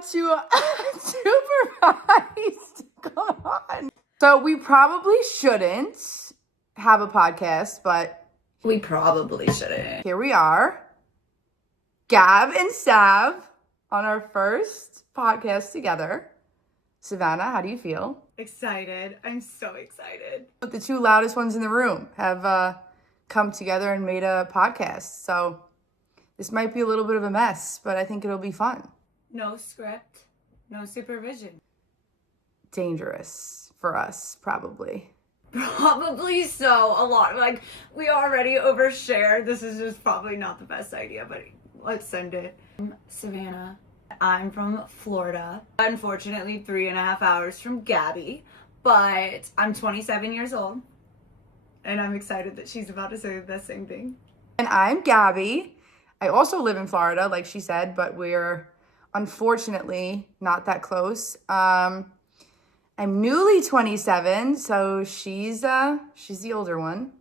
on to Unsupervised. Come on. So we probably shouldn't have a podcast, but we probably shouldn't. Here we are, Gab and Sav, on our first podcast together. Savannah, how do you feel? Excited. I'm so excited. The two loudest ones in the room have come together and made a podcast. So this might be a little bit of a mess, but I think it'll be fun. No script, no supervision. Dangerous for us, probably. Probably so. A lot. Like, we already overshare. This is just probably not the best idea, but let's send it. I'm Savannah. I'm from Florida. Unfortunately, 3.5 hours from Gabby, but I'm 27 years old, and I'm excited that she's about to say the same thing. And I'm Gabby. I also live in Florida, like she said, but we're unfortunately not that close. I'm newly 27, so she's the older one.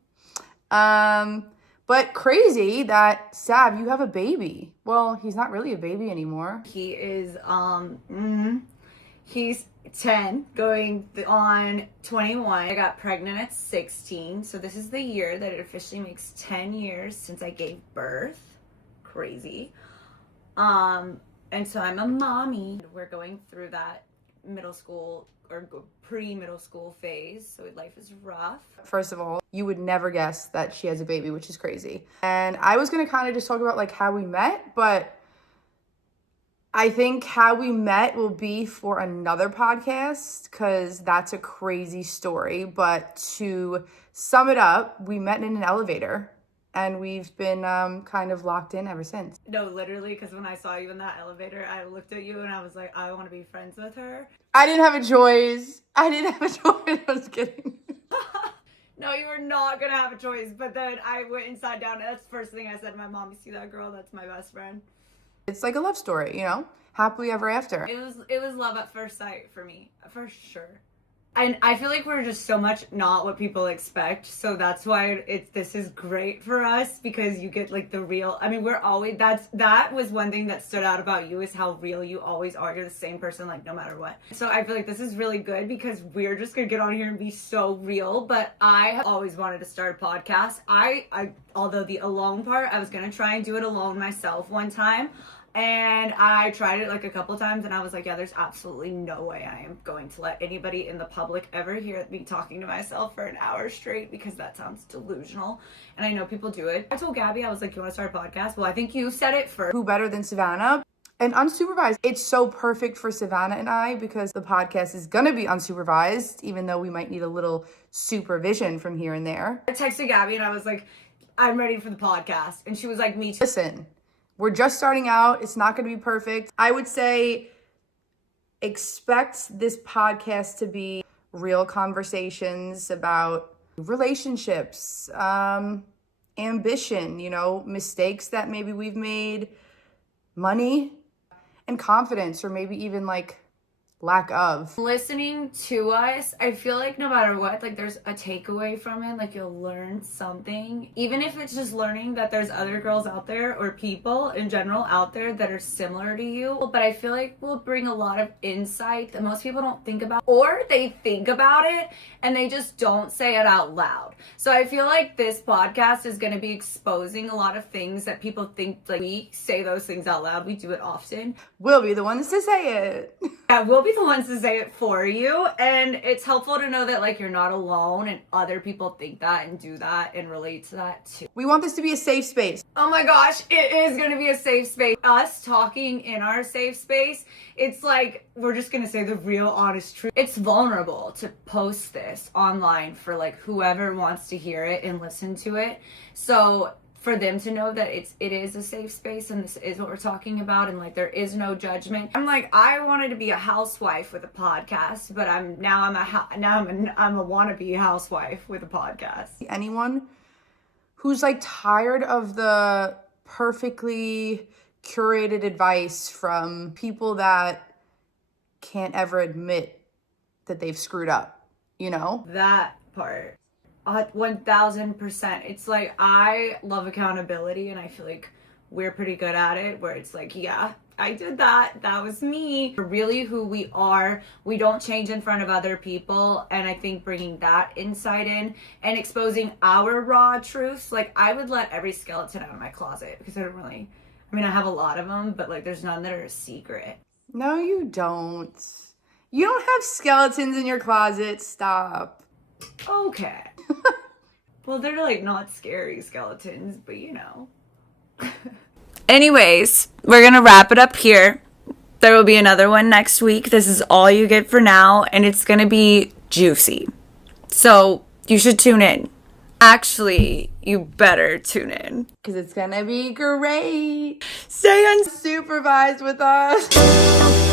But crazy that, Sav, you have a baby. Well, he's not really a baby anymore. He is, he's 10, going on 21. I got pregnant at 16, so this is the year that it officially makes 10 years since I gave birth. Crazy. And so I'm a mommy. We're going through that middle school or pre-middle school phase, so life is rough. First of all, you would never guess that she has a baby, which is crazy. And I was gonna kind of just talk about like how we met, but I think how we met will be for another podcast because that's a crazy story. But to sum it up, we met in an elevator and we've been kind of locked in ever since. No, literally, because when I saw you in that elevator, I looked at you and I was like, I want to be friends with her. I didn't have a choice. I was kidding. No, you were not going to have a choice. But then I went and sat down. And that's the first thing I said to my mom. You see that girl? That's my best friend. It's like a love story, you know? Happily ever after. It was love at first sight for me, for sure. And I feel like we're just so much not what people expect. So that's why this is great for us because you get like the real, I mean, we're always, that was one thing that stood out about you is how real you always are. You're the same person, like no matter what. So I feel like this is really good because we're just going to get on here and be so real. But I have always wanted to start a podcast. Although the alone part, I was going to try and do it alone myself one time. And I tried it like a couple times and I was like, yeah, there's absolutely no way I am going to let anybody in the public ever hear me talking to myself for an hour straight because that sounds delusional. And I know people do it. I told Gabby, I was like, you want to start a podcast? Well, I think you said it first. Who better than Savannah? And unsupervised, it's so perfect for Savannah and I because the podcast is going to be unsupervised, even though we might need a little supervision from here and there. I texted Gabby and I was like, I'm ready for the podcast. And she was like, me too. Listen. We're just starting out. It's not going to be perfect. I would say expect this podcast to be real conversations about relationships, ambition, you know, mistakes that maybe we've made, money, and confidence, or maybe even like lack of. Listening to us, I feel like no matter what, like there's a takeaway from it, like you'll learn something, even if it's just learning that there's other girls out there or people in general out there that are similar to you. But I feel like we'll bring a lot of insight that most people don't think about, or they think about it and they just don't say it out loud. So I feel like this podcast is going to be exposing a lot of things that people think, like we say those things out loud. We do it often. We'll be the ones to say it. Yeah, we'll be the ones to say it for you, and it's helpful to know that like you're not alone and other people think that and do that and relate to that too. We want this to be a safe space. Oh my gosh, it is going to be a safe space. Us talking in our safe space, it's like we're just going to say the real honest truth. It's vulnerable to post this online for like whoever wants to hear it and listen to it. So for them to know that it is a safe space and this is what we're talking about and like there is no judgment. I'm like, I wanted to be a housewife with a podcast, but I'm a wannabe housewife with a podcast. Anyone who's like tired of the perfectly curated advice from people that can't ever admit that they've screwed up, you know? That part. 1000%. It's like I love accountability and I feel like we're pretty good at it, where it's like, yeah, I did that. That was me. We're really who we are. We don't change in front of other people. And I think bringing that insight in and exposing our raw truths, like I would let every skeleton out of my closet because I don't really, I mean, I have a lot of them, but like there's none that are a secret. No, you don't. You don't have skeletons in your closet. Stop. Okay. Well, they're like not scary skeletons, but you know. Anyways, we're going to wrap it up here. There will be another one next week. This is all you get for now, and it's going to be juicy. So you should tune in. Actually, you better tune in. Because it's going to be great. Stay Unsupervised with us.